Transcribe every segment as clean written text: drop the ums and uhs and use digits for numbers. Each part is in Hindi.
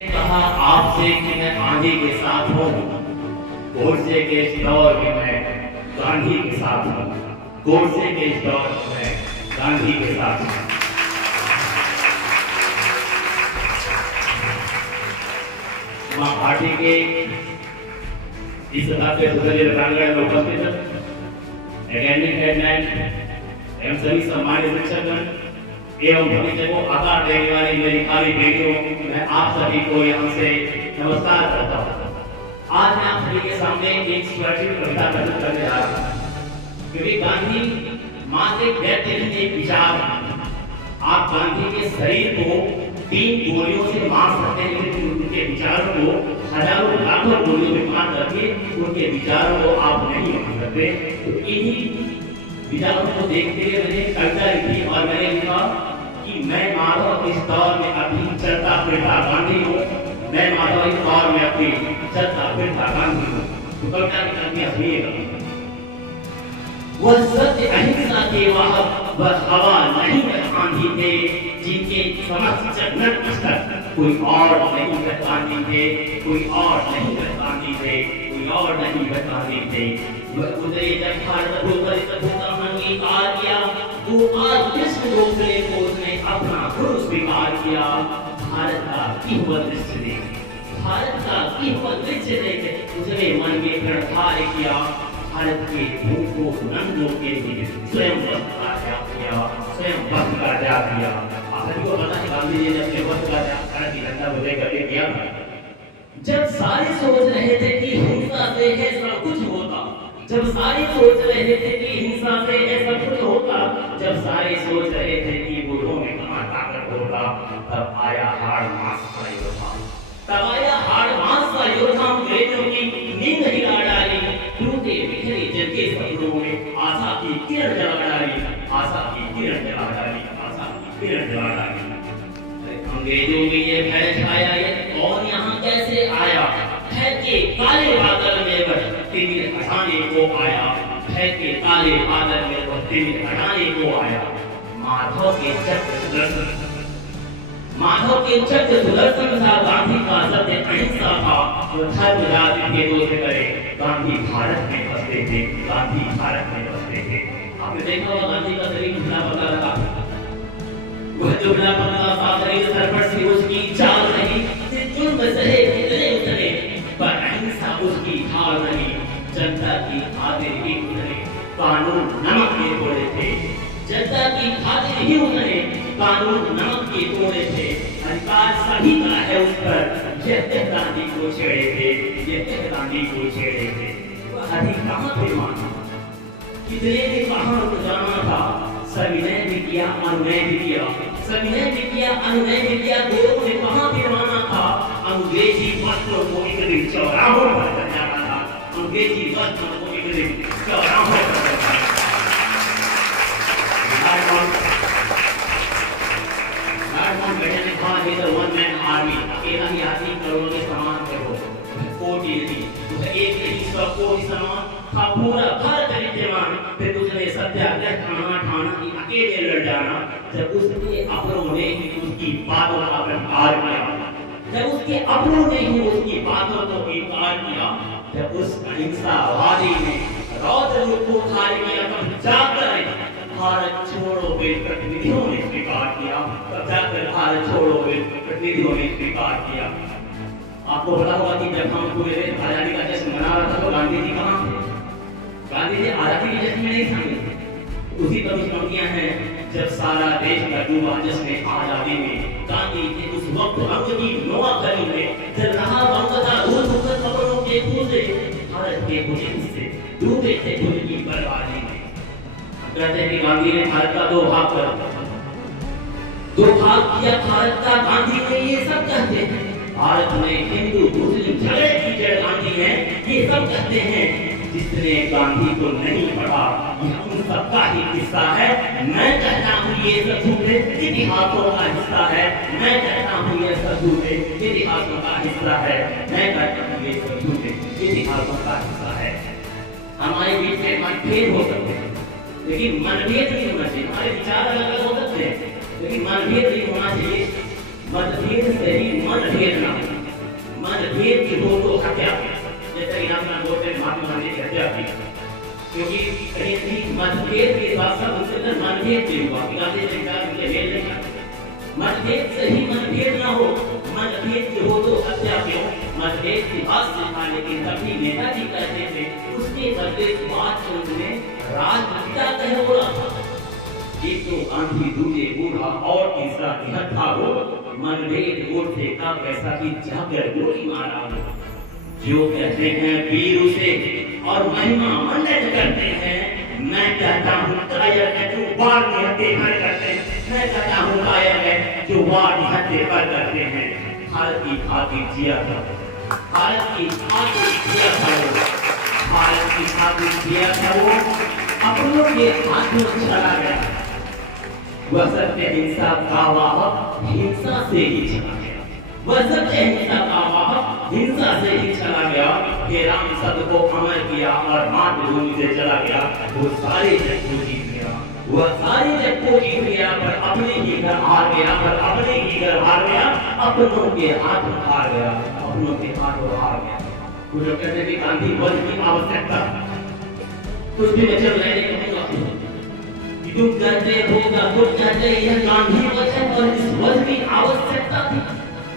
कहा आपसे कि मैं आंधी के साथ हूँ, गोडसे के इस दौर में मैं गांधी के साथ हूँ, गोडसे के इस दौर में मैं गांधी के साथ हूँ। मां पार्टी के इस सभा के सदस्य प्रांगण में उपस्थित एकेडमिक हेडलाइन एवं सभी सम्मानित शिक्षकगण एवं भविष्य को आकार देने वाली मेरी भावी बेटियों, मैं आप सभी को यहाँ से नमस्कार करता हूँ। आज मैं आप सभी के सामने एक स्वरचित कविता प्रस्तुत करने जा रहा हूँ, क्योंकि गांधी मात्र एक व्यक्ति नहीं, एक विचार। आप गांधी के शरीर को 3 गोलियों से मार सकते हैं, लेकिन उनके विचारों को हजारों लाखों गोलियों में मार करके उनके विचारों को आप नहीं मार सकते। तो इन्हीं विचारों को देखते हुए मैंने कविता लिखी और मैंने लिखा कि मैं माधव इस दौर में अभी चलता फिरता गांधी हूँ, मैं माधव इस दौर में अभी चलता फिरता गांधी हूँ। तो कविता की कविता सुनिएगा। वह सत्य अहिंसा के वाहक वह हवा नहीं आंधी थे, जिनके समस्त जगत पुस्तक कोई और नहीं गांधी थे, कोई और नहीं गांधी थे, कोई और नहीं गांधी थे। वह उदय जब भारत भूतल सभ्यता अंगीकार किया, वो आज विश्व लोक को उसने अपना गुरु स्वीकार किया। भारत का किंवत दृश्य देख, भारत का किंवत दृश्य देख उसने मन में प्रणधार किया। भारत के भूख को नंदों के लिए स्वयं वस्त्र का त्याग किया, स्वयं वस्त्र का त्याग किया। आप सभी को पता है गांधी जी ने अपने वस्त्र का त्याग करने की घटना विजय करके किया था। जब सारे सोच रहे थे कि हिंसा से है सब कुछ होता, जब सारे सोच रहे थे कि हिंसा से है सब कुछ होता, जब सारे सोच रहे थे कि बूढ़ों में कहाँ ताकत होता, तब आया हाड़ मास का योद्धा, तब आया हाड़ मास का योद्धा अंग्रेजों की नींद हिला डाली। टूटे बिखरे जल के सपनों में आशा की किरण जला डाली, आशा की किरण जला डाली, आशा की किरण जला डाली। अंग्रेजों में ये भय छाया, ये कौन यहाँ कैसे आया, भय के काले बादल में वह तिमिर हटाने को आया, भय के काले बादल में वह तिमिर हटाने को आया। माधव के चक्र सुदर्शन, माधव के चक्र सुदर्शन था, गांधी का सत्य अहिंसा था। वो धर्म जाति के विरोध करे, गांधी भारत में बसते थे, गांधी भारत में बसते थे। आपने देखा होगा गांधी का शरीर दुबला पतला था, वह दुबला पतला सा शरीर सर पर से उसकी चाल नहीं, जुल्म सहे कितने उतरे, पर अहिंसा उसकी ढाल नहीं। जनता की खातिर ही उतरे, कानून नमक के तोड़े थे, जनता की खातिर ही उतरे, कानून नमक के तोड़े थे। अधिकार सभी का है उस पर, ये गांधी को छेड़े थे, ये गांधी को छेड़े थे। अधिकार पे माना, कितने ने कहां को जाना था, सविनय भी किया, अनुनय भी किया, सविनय भी किया, अनुनय भी किया। दोनों ने कहां पे माना था, अंग्रेजी वस्त्रों को एक दिन चौराहों पर जाना था, अंग्रेजी वस्त्रों को एक दिन चौराहों पर जाना था। वन मैन आर्मी, अकेला ही आदमी करोड़ों के समान करो, कोटि थी, उसे एक नहीं 100 कोटि समान था, पूरा भारत विद्यमान। फिर उसने सत्याग्रह ठाना कि अकेले लड़ जाना। जब उसके अपनों ने उसकी बातों का इनकार किया, जब उसके अपनों ने ही उसकी बातों को इनकार किया, जब उस अहिंसावादी ने रौद्र रूप को धारण किया, तब जाकर भारत छोड़ो बिल प्रतिनिधियों ने स्वीकार किया, तब जाकर भारत छोड़ो बिल प्रतिनिधियों ने स्वीकार किया। आपको पता होगा कि जब हम पूरे आजादी का जश्न मना रहा था तो गांधी जी कहाँ थे? गांधी जी आजादी के जश्न में नहीं शामिल थे। उसी पर कुछ पंक्तियां हैं, जब सारा देश का डूबा जश्न आजादी में, गांधी जी उस वक्त अंग की नोआ खड़ी में, जब रहा वक्त था दूर दूर कपड़ों के पूजे, भारत के कुछ हिस्से डूबे थे खुद की बर्बादी में। कहते हैं कि गांधी ने भारत का 2 भाग कर दिया, 2 भाग किया भारत का। गांधी ने ये सब कहते हैं, भारत में हिंदू मुस्लिम झगड़े की जड़ गांधी है, ये सब कहते हैं। जिसने गांधी को नहीं पढ़ा, यह उन सबका ही किस्सा है। मैं कहता हूँ ये सब झूठे इतिहासों का हिस्सा है, मैं कहता हूँ ये सब झूठे इतिहासों का हिस्सा है, मैं कहता हूँ ये सब झूठे इतिहासों का हिस्सा है। हमारे बीच में मतभेद हो सकते हैं, लेकिन मनभेद नहीं होना चाहिए। हमारे विचार अलग अलग हो सकते हैं, लेकिन मनभेद नहीं होना चाहिए। मतभेद से ही मनभेद ना हो। मनभेद की हो तो हत्या, जैसे कि अपना बोलते हैं महात्मा गांधी की हत्या की, क्योंकि कहीं मतभेद के साथ साथ उनके अंदर मनभेद भी हुआ। गांधी जी का उनके मेल नहीं था। मतभेद से ही मनभेद ना हो, मनभेद की हो तो हत्या क्यों। मतभेद की बात से था, लेकिन तभी नेताजी कहते थे उसके बदले बात उन्होंने राजपिता कहे बोला था। एक तो गांधी, दूसरे बूढ़ा और तीसरा निहत्था हो। मनभेद वोट फेंका कैसा कि जाकर गोली मारा हो। जो कहते हैं वीर उसे और महिमा मंडित करते हैं। मैं कहता हूँ कायर है जो वार निहत्थे पर करते हैं। मैं कहता हूँ कायर है जो वार निहत्थे पर करते हैं। भारत की खातिर जिया था, भारत की खातिर जिया था वो, भारत की खातिर जिया था वो, अपनों के हाथों चला गया। वह सत्य हिंसा का वाहक हिंसा से ही चला गया। वह सत्य हिंसा का वाहक हिंसा से ही चला गया। हे राम सत्य को अमर किया और मातृभूमि से चला गया। वो सारे जग को जीत गया, वह सारे जग को जीत गया, पर अपने ही घर हार गया, पर अपने ही घर हार गया, अपनों के हाथ हार गया, अपनों के हाथों हार गया। वो जो कहते हैं कि गांधी वध की आवश्यकता, कुछ भी मैं चल रहे कहूँगा तुम कहते होगा, तुम कहते यह गांधी वचन और इस वध की आवश्यकता थी।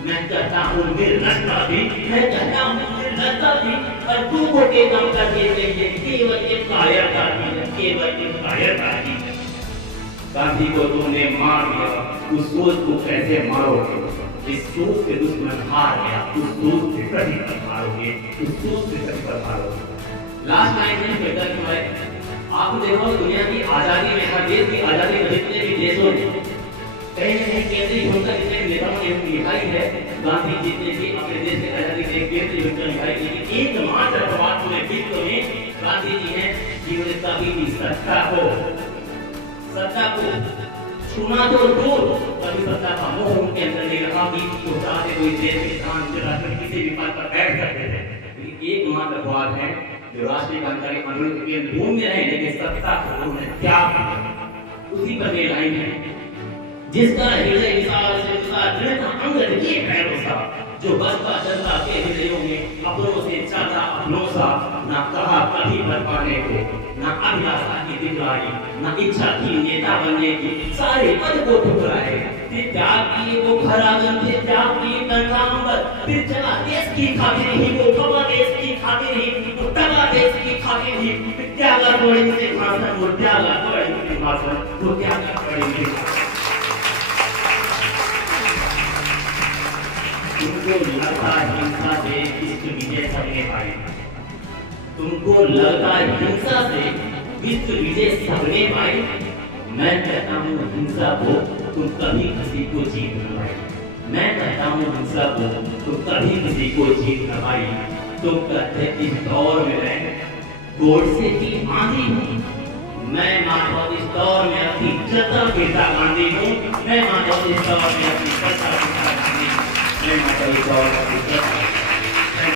मैं कहता हूँ निर्लजता थी, मैं कहता हूँ निर्लजता थी, पर तुमको के काम करने के लिए केवल एक कायरता थी, केवल एक कायरता थी। गांधी को तुमने मार दिया, उस सोच को कैसे मारोगे। इस सोच से दुश्मन हार गया, उस सोच से प्रतिपल मारोगे, उस सोच से प्रतिपल मारोगे। लास्ट लाइन में बेटा तुम्हारे आपने देखा दुनिया की आजादी में, हर देश की आजादी में जितने भी देशों ने कहीं न कहीं केंद्रीय भूमिका जितने नेताओं ने निभाई है, गांधी जी ने भी अपने देश की आजादी के केंद्रीय भूमिका निभाई। लेकिन एकमात्र प्रभाव पूरे विश्व में गांधी जी हैं जिन्होंने कभी भी सत्ता को छूना तो दूर, कभी सत्ता का मोह उनके अंदर नहीं रहा कि वो चाहते कोई देश के प्रधान किसी भी पद पर बैठ सकते थे। लेकिन एकमात्र प्रभाव है जो राष्ट्रीय कार्यकारी आंदोलन के केंद्र में रहे, लेकिन सत्ता को उन्होंने त्याग दिया। उसी पर ये लाइन है, जिसका हृदय विशाल से विशाल दृढ़ अंग ये भरोसा, जो बसपा जनता के हृदयों में अपनों से ज्यादा अपनों सा, ना कहा कभी बन पाने को, ना अभिलाषा की दिखलाई, ना इच्छा थी नेता बनने की, सारे पद को ठुकराए। फिर त्याग किए वो घर आंगन, फिर त्याग किए गंगा अंबर, फिर चला देश की खातिर ही वो कमा, देश की खातिर ही वो टका, देश की खातिर ही त्यागा पड़ेंगे भाषण, वो त्यागा पड़ेंगे भाषण, वो त्यागा पड़ेंगे। तुमको लगता हिंसा से विश्व विजय सबने पाई, तुमको लगता हिंसा से विश्व विजय सबने पाई। मैं कहता हूँ हिंसा को तुम कभी किसी को जीत न पाई। मैं कहता हूँ हिंसा को तुम कभी किसी को जीत न पाई। तुम कहते इस दौर में रहे गोडसे की आंधी हूँ, मैं मानता इस दौर में अपनी जता पिता गांधी हूँ। मैं मानता इस दौर में अपनी जता पिता गांधी, मैं मानता इस दौर में अपनी जता